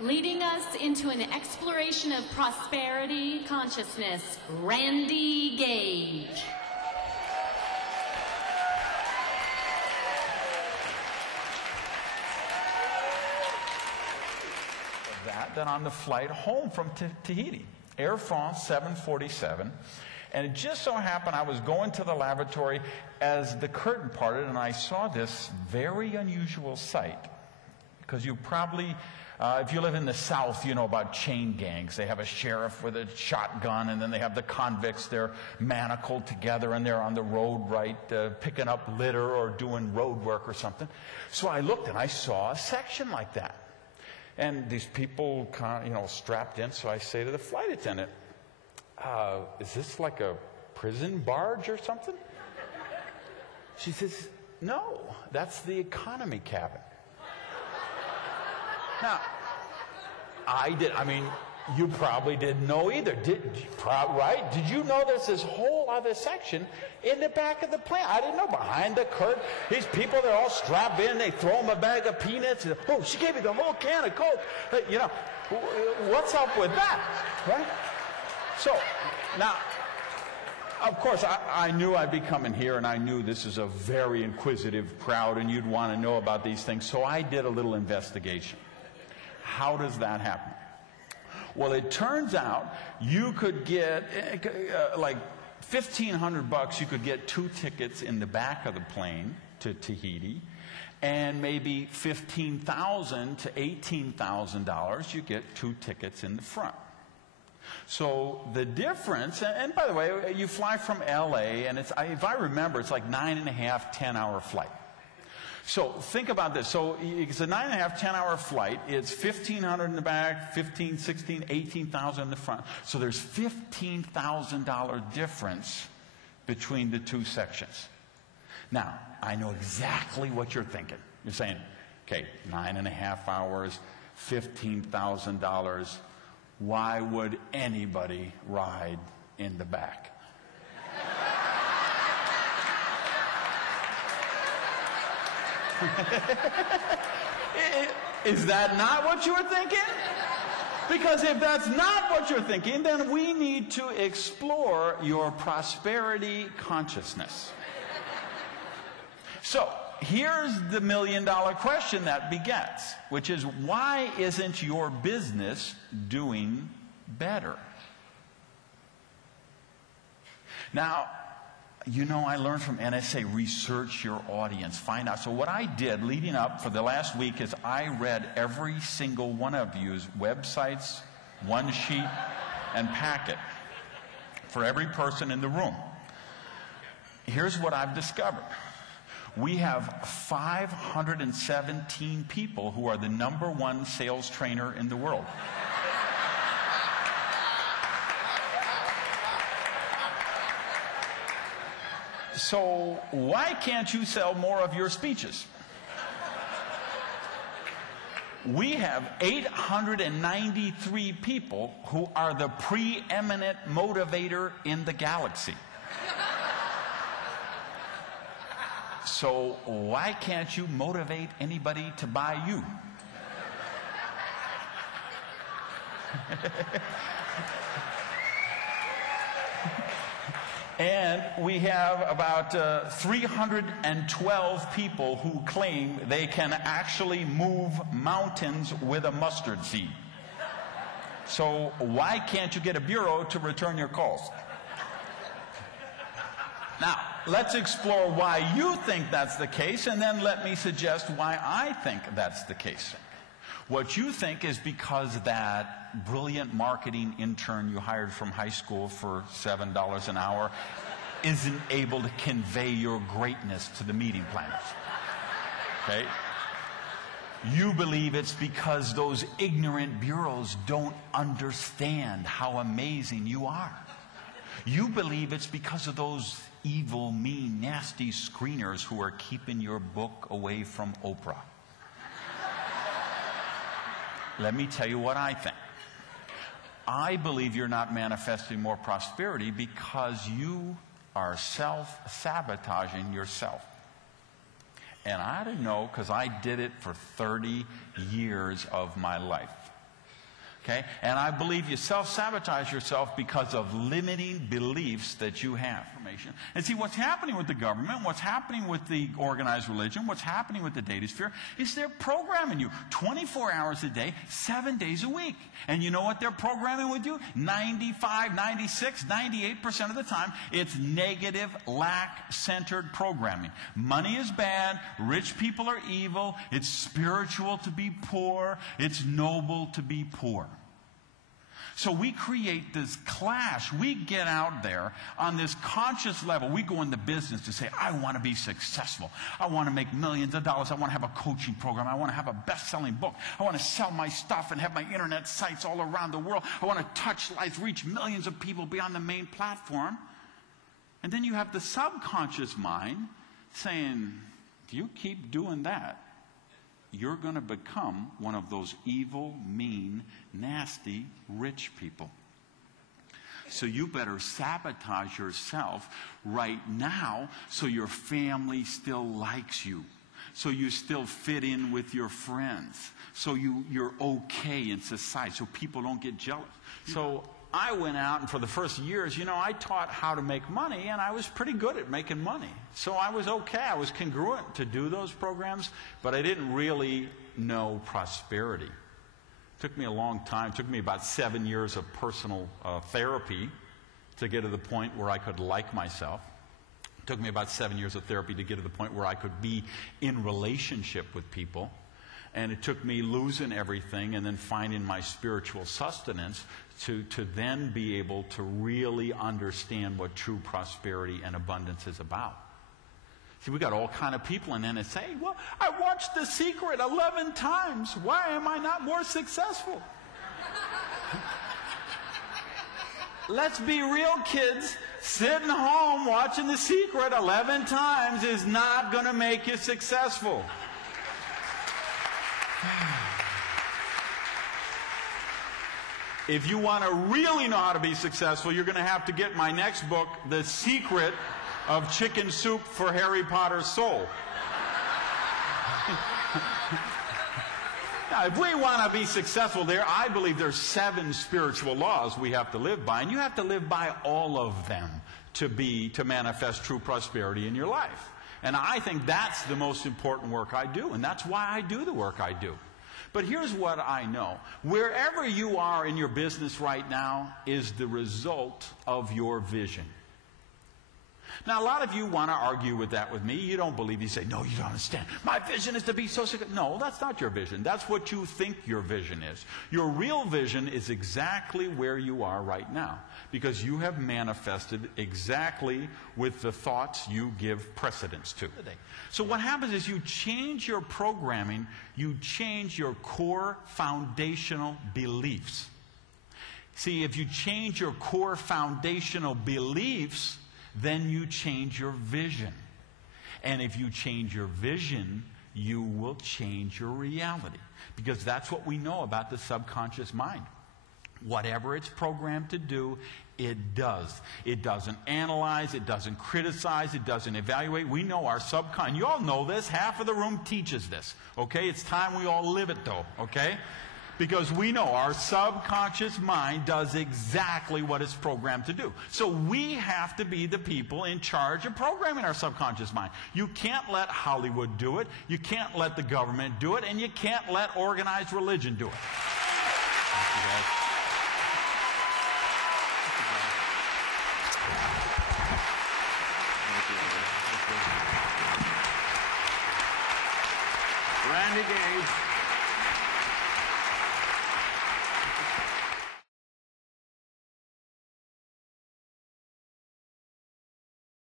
Leading us into an exploration of prosperity consciousness, Randy Gage. Than on the flight home from Tahiti, Air France 747. And it just so happened I was going to the lavatory as the curtain parted, and I saw this very unusual sight. Because you probably, if you live in the South, you know about chain gangs. They have a sheriff with a shotgun, and then they have the convicts. They're manacled together, and they're on the road, right, picking up litter or doing road work or something. So I looked, and I saw a section like that. And these people, strapped in. So I say to the flight attendant, is this like a prison barge or something? She says, no, that's the economy cabin. Now, you probably didn't know either, right? Did you know there's this whole other section in the back of the plane? I didn't know. Behind the curtain, these people, they're all strapped in. They throw them a bag of peanuts. And, oh, she gave me the whole can of Coke. What's up with that, right? So, now, of course, I knew I'd be coming here, and I knew this is a very inquisitive crowd, and you'd want to know about these things. So I did a little investigation. How does that happen? Well, it turns out you could get like $1,500. You could get 2 tickets in the back of the plane to Tahiti, and maybe $15,000 to $18,000. You get 2 tickets in the front. So the difference, and by the way, you fly from LA, and if I remember, it's like 9.5, 10-hour flight. So think about this. So it's a 9.5, 10-hour flight. It's $1,500 in the back, $15,000, $16,000, $18,000 in the front. So there's $15,000 difference between the 2 sections. Now, I know exactly what you're thinking. You're saying, okay, 9.5 hours, $15,000. Why would anybody ride in the back? Is that not what you were thinking? Because if that's not what you're thinking, then we need to explore your prosperity consciousness. So, here's the million-dollar question that begets, which is, why isn't your business doing better? Now, I learned from NSA, research your audience, find out. So what I did leading up for the last week is I read every single one of you's websites, one sheet, and packet for every person in the room. Here's what I've discovered. We have 517 people who are the #1 sales trainer in the world. So why can't you sell more of your speeches? We have 893 people who are the preeminent motivator in the galaxy. So why can't you motivate anybody to buy you? And we have about 312 people who claim they can actually move mountains with a mustard seed. So why can't you get a bureau to return your calls? Now, let's explore why you think that's the case, and then let me suggest why I think that's the case. What you think is because that brilliant marketing intern you hired from high school for $7 an hour isn't able to convey your greatness to the meeting planners. Okay? You believe it's because those ignorant bureaus don't understand how amazing you are. You believe it's because of those evil, mean, nasty screeners who are keeping your book away from Oprah. Let me tell you what I think. I believe you're not manifesting more prosperity because you are self-sabotaging yourself. And I don't know, because I did it for 30 years of my life. Okay? And I believe you self-sabotage yourself because of limiting beliefs that you have. And see, what's happening with the government, what's happening with the organized religion, what's happening with the data sphere is they're programming you 24 hours a day, 7 days a week. And you know what they're programming with you? 95, 96, 98% of the time, it's negative, lack-centered programming. Money is bad, rich people are evil, it's spiritual to be poor, it's noble to be poor. So we create this clash. We get out there on this conscious level. We go into business to say, I want to be successful. I want to make millions of dollars. I want to have a coaching program. I want to have a best-selling book. I want to sell my stuff and have my internet sites all around the world. I want to touch lives, reach millions of people beyond the main platform. And then you have the subconscious mind saying, if you keep doing that, you're going to become one of those evil, mean, nasty, rich people. So you better sabotage yourself right now so your family still likes you, so you still fit in with your friends, so you're okay in society, so people don't get jealous. So I went out, and for the first years, I taught how to make money, and I was pretty good at making money. So I was okay. I was congruent to do those programs, but I didn't really know prosperity. It took me a long time. It took me about 7 years of personal therapy to get to the point where I could like myself. It took me about 7 years of therapy to get to the point where I could be in relationship with people. And it took me losing everything and then finding my spiritual sustenance to then be able to really understand what true prosperity and abundance is about. See, we got all kind of people in NSA. Well, I watched The Secret 11 times. Why am I not more successful? Let's be real, kids. Sitting home watching The Secret 11 times is not going to make you successful. If you want to really know how to be successful, you're going to have to get my next book, The Secret of Chicken Soup for Harry Potter's Soul. Now, if we want to be successful there, I believe there's 7 spiritual laws we have to live by, and you have to live by all of them to manifest true prosperity in your life. And I think that's the most important work I do, and that's why I do the work I do. But here's what I know. Wherever you are in your business right now is the result of your vision. Now, a lot of you want to argue with that with me. You don't believe. You say, no, you don't understand. My vision is to be so successful. No, that's not your vision. That's what you think your vision is. Your real vision is exactly where you are right now, because you have manifested exactly with the thoughts you give precedence to. So what happens is you change your programming, you change your core foundational beliefs. See, if you change your core foundational beliefs, then you change your vision. And if you change your vision, you will change your reality. Because that's what we know about the subconscious mind. Whatever it's programmed to do, it does. It doesn't analyze, it doesn't criticize, it doesn't evaluate. We know our subconscious. You all know this. Half of the room teaches this. Okay? It's time we all live it, though. Okay? Because we know our subconscious mind does exactly what it's programmed to do. So we have to be the people in charge of programming our subconscious mind. You can't let Hollywood do it. You can't let the government do it. And you can't let organized religion do it. Thank you, guys. Randy Gage.